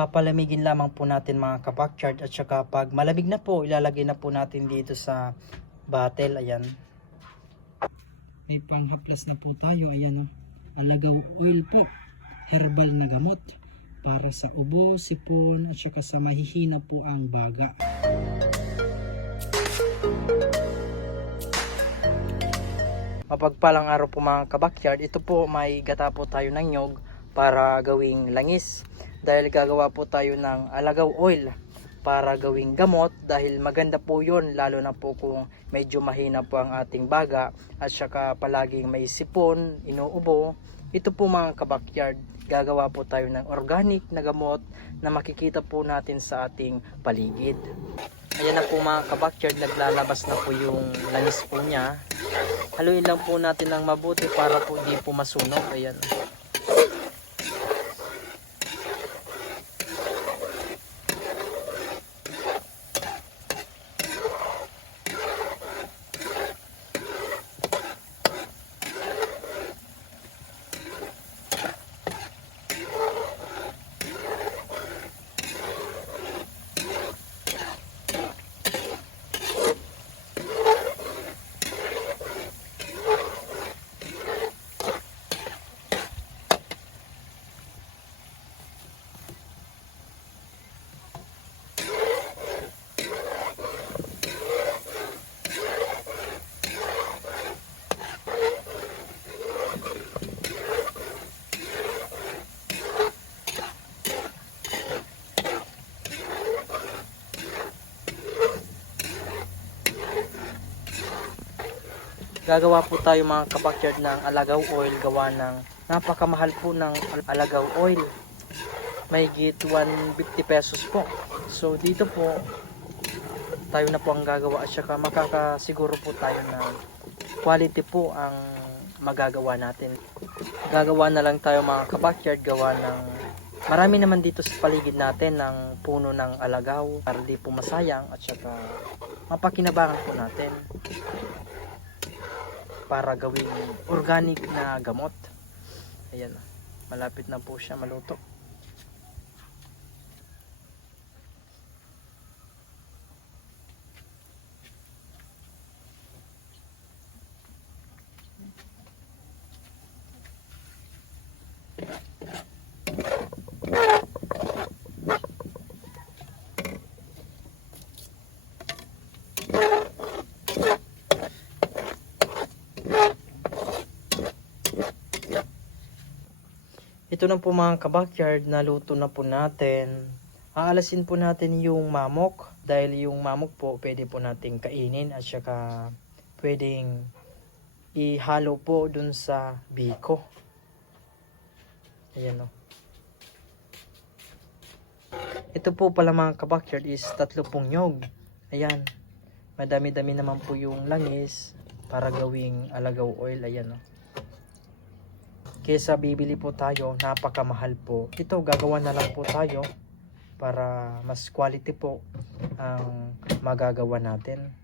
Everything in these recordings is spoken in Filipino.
papalamigin lamang po natin mga kabakyard, at saka pag malamig na po, ilalagay na po natin dito sa bottle. Ayan. May panghaplas na po tayo. Ayan, alagaw oil po. Herbal na gamot para sa ubo, sipon, at saka sa mahihina po ang baga. Mapagpalang araw po mga kabakyard. Ito po, may gata po tayo ng nyog para gawing langis. Dahil gagawa po tayo ng alagaw oil para gawing gamot. Dahil maganda po yun, lalo na po kung medyo mahina po ang ating baga. At saka palaging may sipon, inuubo. Ito po mga kabakyard, gagawa po tayo ng organic na gamot na makikita po natin sa ating paligid. Ayan na po mga kabakyard, naglalabas na po yung langis po niya. Haluin lang po natin ng mabuti para po di po masunog. Ayan. Gagawa po tayo mga kabakyard ng alagaw oil, gawa ng napakamahal po ng alagaw oil. May git 150 pesos po. So dito po tayo na po ang gagawa, at saka makakasiguro po tayo na quality po ang magagawa natin. Gagawa na lang tayo mga kabakyard, gawa ng marami naman dito sa paligid natin ng puno ng alagaw para di po masayang, at saka mapakinabangan po natin para gawing organic na gamot. Ayan, malapit na po siya maluto. Ito na po mga kabakyard, naluto na po natin. Aalasin po natin yung mamok, dahil yung mamok po pwede po nating kainin, at saka pwedeng ihalo po dun sa biko. Ayan o. Ito po pala mga kabakyard is 3 pong nyog. Ayan, madami-dami naman po yung langis para gawing alagaw oil. Ayan o. Kesa bibili po tayo, napakamahal po. Ito, gagawa na lang po tayo para mas quality po ang magagawa natin.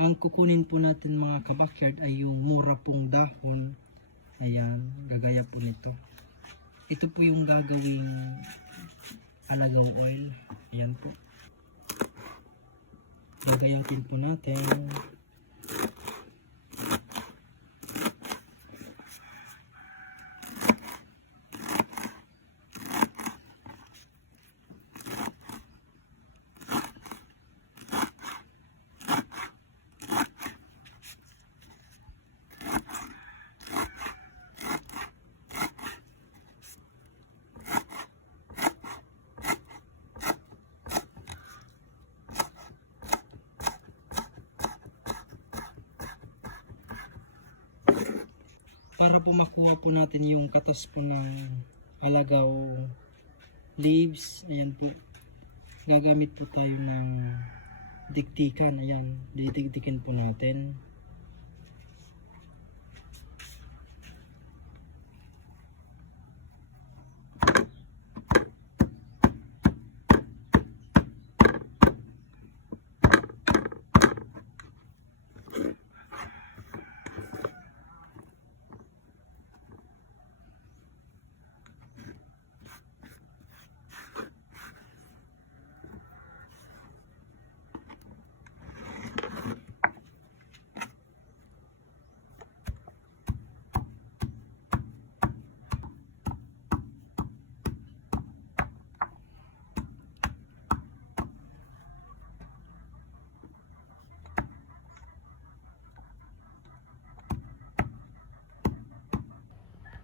Ang kukunin po natin mga kabakyard ay yung mura pong dahon. Ayan, gagaya po nito. Ito po yung gagawing alagaw oil. Ayan po. Gagayatin po natin. Para po makuha po natin yung katas po ng alagaw leaves, ayan po, gagamit po tayo ng diktikan. Ayan, didiktikin po natin.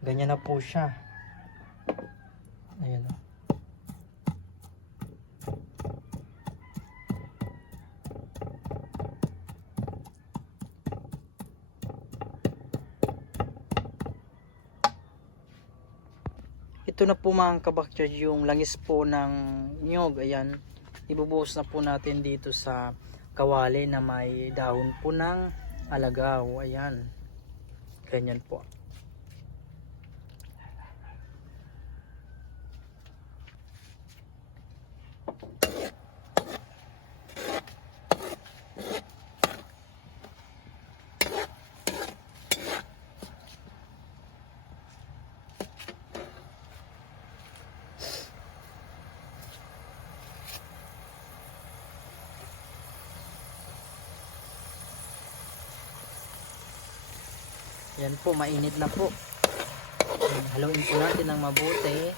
Ganyan na po siya. Ayan o. Ito na po mga kabakyard yung langis po ng nyog. Ayan. Ibubuhos na po natin dito sa kawali na may dahon po ng alagaw. Ayan. Ganyan po. Yan po, mainit na po. Haluin po natin ng mabuti.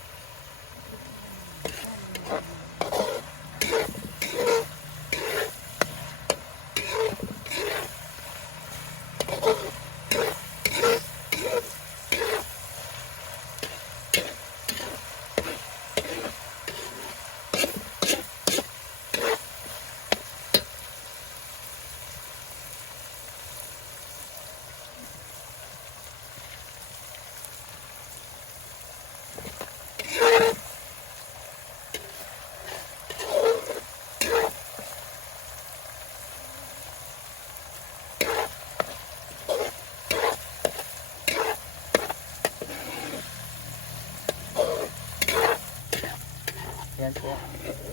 Yan po.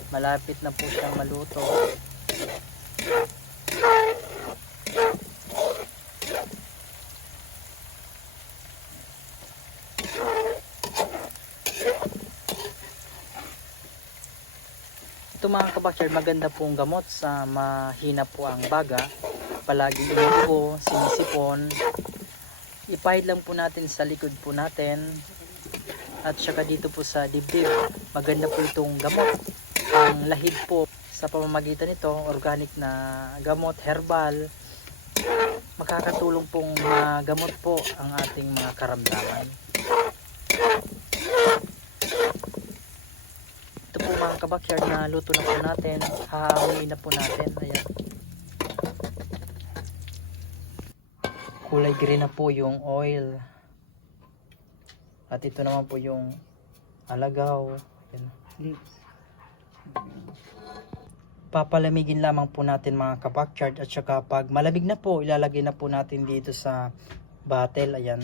Malapit na po siyang maluto. Ito mga kabakyard, maganda pong gamot sa mahina po ang baga. Palaging umupo, sinisipon. Ipahid lang po natin sa likod po natin. At saka dito po sa dibdib, maganda po itong gamot. Ang lahid po sa pamamagitan nito, organic na gamot, herbal, makakatulong pong magamot po ang ating mga karamdaman. Ito po mga kabakyard, na luto na po natin, hahamuin na po natin. Ayan. Kulay green na po yung oil. At ito naman po yung alagaw. Ayan. Papalamigin lamang po natin mga kabakyard, at saka pag malamig na po, ilalagay na po natin dito sa bottle. Ayan.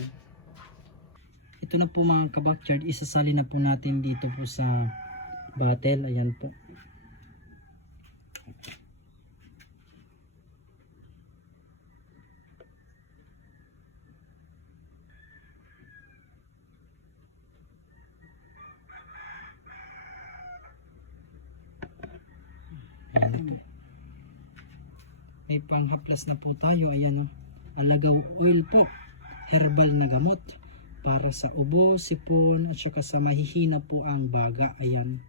Ito na po mga kabakyard, isasali na po natin dito po sa bottle. Ayan po. Ayan. May panghaplas na po tayo. Ayan, alagaw oil po. Herbal na gamot para sa ubo, sipon at saka sa mahihina po ang baga. Ayan.